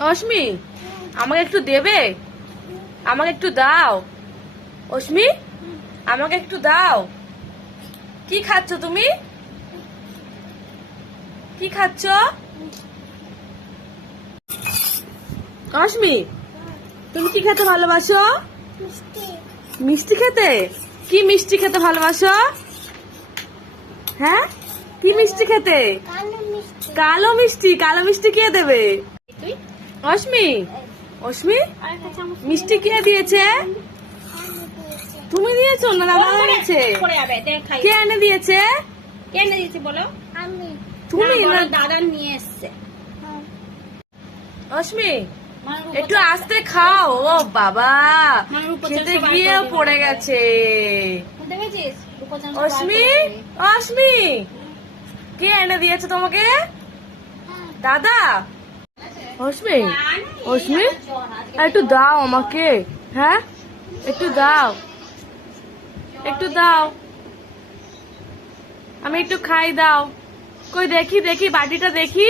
অস্মি, আমাকে একটু দেবে? আমাকে একটু দাও। অস্মি, আমাকে একটু দাও। কি খাচ্ছ তুমি? কি খাচ্ছ? অস্মি, তুমি কি খেতে ভালোবাসো? মিষ্টি খেতে? কি মিষ্টি খেতে ভালোবাসো? হ্যাঁ, কি মিষ্টি খেতে? কালো মিষ্টি। কালো মিষ্টি কে দেবে? অস্মি, অস্মি, মিষ্টি কে দিয়েছে? তুমি দিয়েছো না দাদা দিয়েছে? কে এনে দিয়েছে? কে এনে দিয়েছে বলো? তুমি না দাদা নিয়ে এসছে। অস্মি, একটু আস্তে খাও। ও বাবা, খেতে গিয়েও পড়ে গেছে। অস্মি, অস্মি, কে এনে দিয়েছে তোমাকে? দাদা? অস্মি, অস্মি, একটু দাও আমাকে। হ্যাঁ, একটু দাও, একটু দাও, আমি একটু খাই, দাও। কই দেখি, দেখি বাটিটা দেখি।